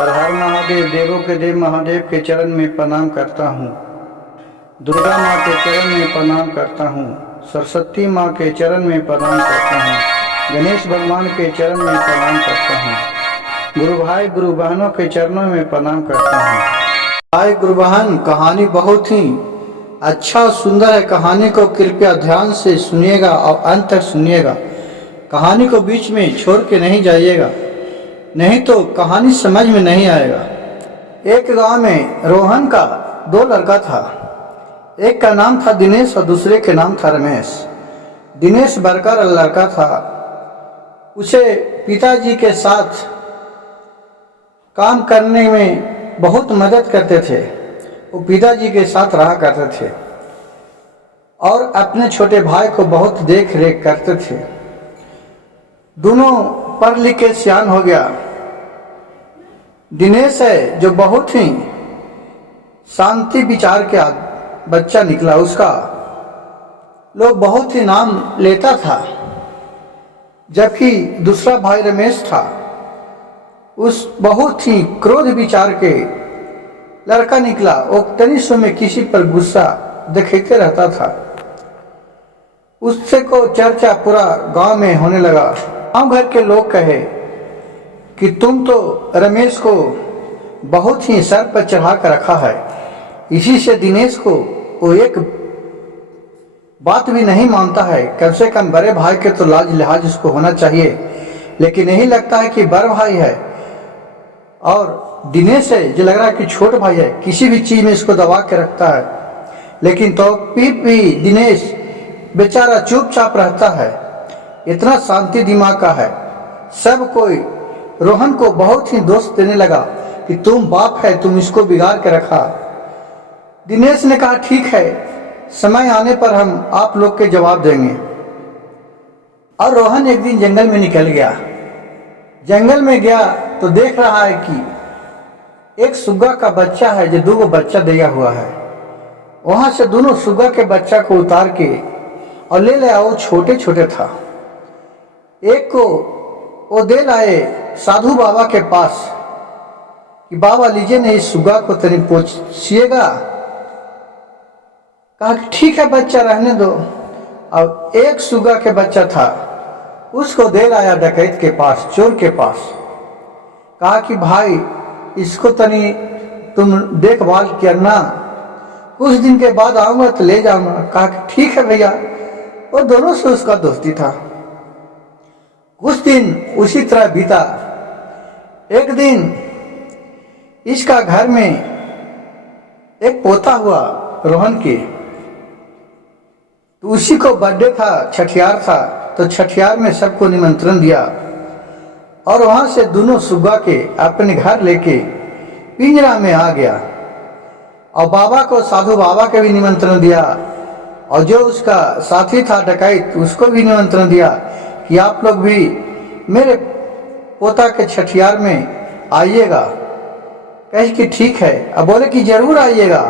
हर हर महादेव, देवों के देव महादेव के चरण में प्रणाम करता हूँ। दुर्गा माँ के चरण में प्रणाम करता हूँ। सरस्वती माँ के चरण में प्रणाम करता हूँ। गणेश भगवान के चरण में प्रणाम करता हूँ। गुरु भाई गुरु बहनों के चरणों में प्रणाम करता हूँ। भाई गुरु बहन, कहानी बहुत ही अच्छा सुंदर है। कहानी को कृपया ध्यान से सुनिएगा और अंत तक सुनिएगा। कहानी को बीच में छोड़ के नहीं जाइएगा, नहीं तो कहानी समझ में नहीं आएगा। एक गांव में रोहन का दो लड़का था। एक का नाम था दिनेश और दूसरे के नाम था रमेश। दिनेश बड़का लड़का था। उसे पिताजी के साथ काम करने में बहुत मदद करते थे। वो पिताजी के साथ रहा करते थे और अपने छोटे भाई को बहुत देख रेख करते थे। दोनों पढ़ लिख के सियान हो गया। दिनेश है जो बहुत ही शांति विचार के बच्चा निकला। उसका लोग बहुत ही नाम लेता था। जबकि दूसरा भाई रमेश था, उस बहुत ही क्रोध विचार के लड़का निकला। वो तनिष्ठ में किसी पर गुस्सा दिखाते रहता था। उससे को चर्चा पूरा गांव में होने लगा। गांव भर के लोग कहे कि तुम तो रमेश को बहुत ही सर पर चढ़ा कर रखा है। इसी से दिनेश को वो एक बात भी नहीं मानता है। कम से कम बड़े भाई के तो लाज लिहाज उसको होना चाहिए, लेकिन नहीं लगता है कि बड़ा भाई है। और दिनेश है जो लग रहा है कि छोट भाई है, किसी भी चीज में इसको दबा के रखता है। लेकिन तो भी दिनेश बेचारा चुपचाप रहता है। इतना शांति दिमाग का है। सब कोई रोहन को बहुत ही दोष देने लगा कि तुम बाप है, तुम इसको बिगाड़ के रखा। दिनेश ने कहा ठीक है, समय आने पर हम आप लोग के जवाब देंगे। और रोहन एक दिन जंगल में निकल गया। जंगल में गया तो देख रहा है कि एक सुग्गा का बच्चा है जो दो बच्चा दिया हुआ है। वहां से दोनों सुग्गा के बच्चा को उतार के और ले लाया। वो छोटे छोटे था। एक को वो दे लाए साधु बाबा के पास कि बाबा लीजिए ने इस सुग्गा को तनी पोछिएगा। कहा कि ठीक है बच्चा रहने दो। अब एक सुग्गा के बच्चा था, उसको दे लाया डकैत के पास, चोर के पास। कहा कि भाई इसको तनी तुम देखभाल करना, कुछ दिन के बाद आऊंगा तो ले जाऊंगा। कहा कि ठीक है भैया। वो दोनों से उसका दोस्ती था। कुछ दिन उसी तरह बीता। एक दिन इसका घर में एक पोता हुआ रोहन के, तो उसी को बर्थडे था, छठियार था। तो छठियार में सबको निमंत्रण दिया और वहां से दोनों सुग्गा के अपने घर लेके पिंजरा में आ गया। और बाबा को, साधु बाबा के भी निमंत्रण दिया। और जो उसका साथी था डकैत, उसको भी निमंत्रण दिया कि आप लोग भी मेरे पोता के छठियार में आइएगा। कहे कि ठीक है। अब बोले कि जरूर आइएगा।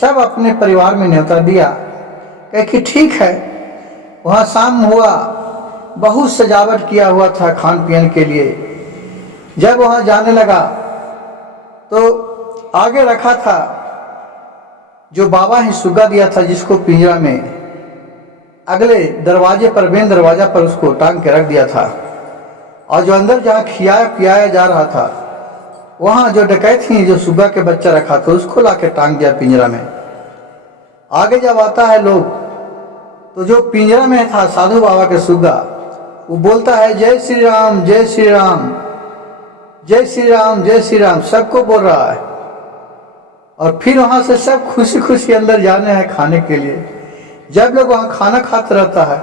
सब अपने परिवार में न्योता दिया। कहे कि ठीक है। वहाँ शाम हुआ, बहुत सजावट किया हुआ था खान पीन के लिए। जब वहाँ जाने लगा तो आगे रखा था जो बाबा ही सुग्गा दिया था, जिसको पिंजरा में अगले दरवाजे पर, मेन दरवाजा पर उसको टांग के रख दिया था। और जो अंदर जहाँ खियाया पियाया जा रहा था, वहां जो डकैत थी जो सुग्गा के बच्चा रखा था, उसको लाके टांग दिया पिंजरा में। आगे जब आता है लोग, तो जो पिंजरा में था साधु बाबा के सुग्गा, वो बोलता है जय श्री राम, जय श्री राम, जय श्री राम, जय श्री राम, सबको बोल रहा है। और फिर वहां से सब खुशी खुशी अंदर जाने हैं खाने के लिए। जब लोग वहां खाना खाते रहता है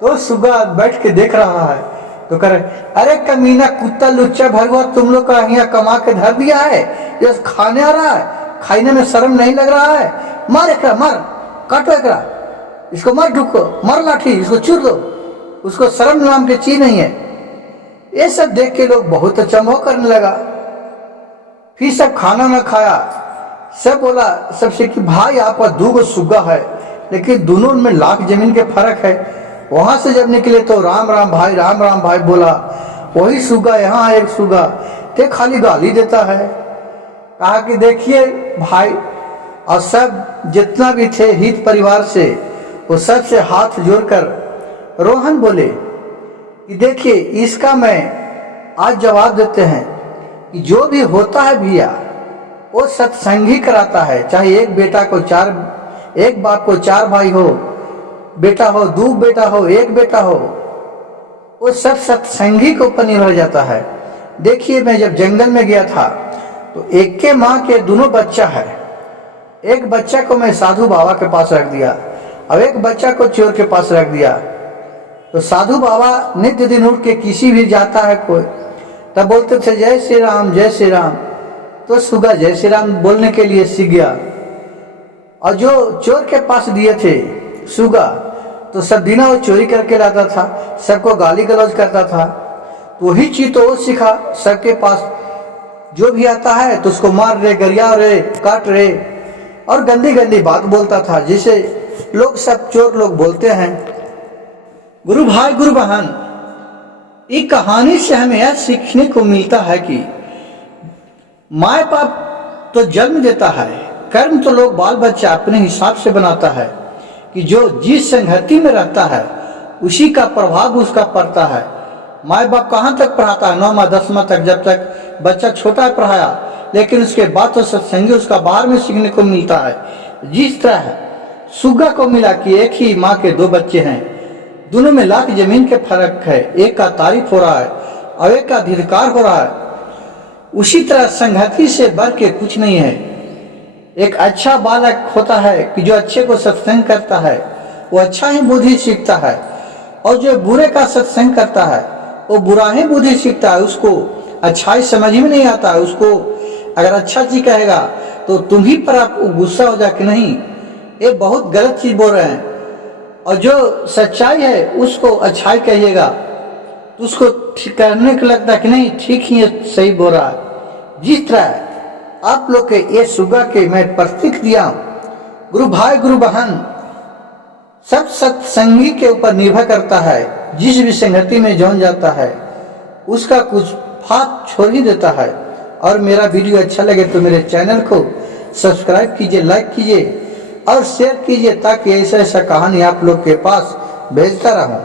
तो सुग्गा बैठ के देख रहा है, तो करे अरे कमीना कुत्ता लुच्चा भरवा, तुम लोग का यहाँ कमा के धर दिया है, ये खाने आ रहा है, खाने में शर्म नहीं लग रहा है। मार एकरा, मार, काटो एकरा, इसको मार, ढुको, मार लाठी, इसको चूर दो, उसको शर्म नाम की चीज नहीं है। ये सब देख के लोग बहुत अचंभव करने लगा। फिर सब खाना न खाया। सब बोला सबसे कि भाई आपका दो गो सुग्गा है, लेकिन दोनों में लाख जमीन के फर्क है। वहां से जब निकले तो राम राम भाई, राम राम भाई बोला। वही सुग्गा यहाँ एक सुग्गा, ते खाली गाली देता है। कहा कि देखिए भाई, और सब जितना भी थे हित परिवार से, वो सब से हाथ जोड़कर रोहन बोले कि देखिए इसका मैं आज जवाब देते हैं कि जो भी होता है भैया वो सत्संग ही कराता है। चाहे एक बाप को 4 भाई हो, बेटा हो, 2 बेटा हो, 1 बेटा हो, वो सब सत्संगी के ऊपर निर्भर जाता है। देखिए मैं जब जंगल में गया था तो एक के माँ के दोनों बच्चा है। एक बच्चा को मैं साधु बाबा के पास रख दिया और एक बच्चा को चोर के पास रख दिया। तो साधु बाबा नित्य दिन उठ के किसी भी जाता है कोई, तब बोलते थे जय श्री राम जय श्री राम। तो सुगा जय श्री राम बोलने के लिए सीख गया। और जो चोर के पास दिए थे सुगा, तो सब दिना वो चोरी करके लाता था, सबको गाली गलौज करता था। तो वही चीज तो वो सीखा, सबके पास जो भी आता है तो उसको मार रहे, गरिया रहे, काट रहे और गंदी गंदी बात बोलता था, जिसे लोग सब चोर लोग बोलते हैं। गुरु भाई गुरु बहन, एक कहानी से हमें यह सीखने को मिलता है कि माँ बाप तो जन्म देता है, कर्म तो लोग बाल बच्चा अपने हिसाब से बनाता है कि जो जिस संगति में रहता है उसी का प्रभाव उसका पड़ता है। माँ बाप कहाँ तक पढ़ाता है? 9वां 10वां तक, जब तक बच्चा छोटा है पढ़ाया, लेकिन उसके बाद तो सत्संगी उसका बाहर में सीखने को मिलता है। जिस तरह सुग्गा को मिला कि एक ही माँ के 2 बच्चे हैं, दोनों में लाख जमीन के फर्क है, एक का तारीफ हो रहा है और एक का धिक्कार हो रहा है, उसी तरह संगति से बढ़ के कुछ नहीं है। एक अच्छा बालक होता है कि जो अच्छे को सत्संग करता है वो अच्छा ही बुद्धि सीखता है, और जो बुरे का सत्संग करता है वो बुरा ही बुद्धि सीखता है। उसको अच्छाई समझ में नहीं आता है। उसको अगर अच्छा चीज कहेगा तो तुम ही पर आप गुस्सा हो जाए कि नहीं ये बहुत गलत चीज बोल रहे हैं, और जो सच्चाई है उसको अच्छाई कहिएगा तो उसको करने को लगता है कि नहीं ठीक ही सही बोल रहा है। जिस तरह आप लोग के ये सुगा के मैं प्रतीक दिया, गुरु भाई गुरु बहन, सब सत्संगी के ऊपर निर्भर करता है। जिस भी संगति में जौन जाता है उसका कुछ फात छोड़ ही देता है। और मेरा वीडियो अच्छा लगे तो मेरे चैनल को सब्सक्राइब कीजिए, लाइक कीजिए और शेयर कीजिए, ताकि ऐसा ऐसा कहानी आप लोग के पास भेजता रहूं।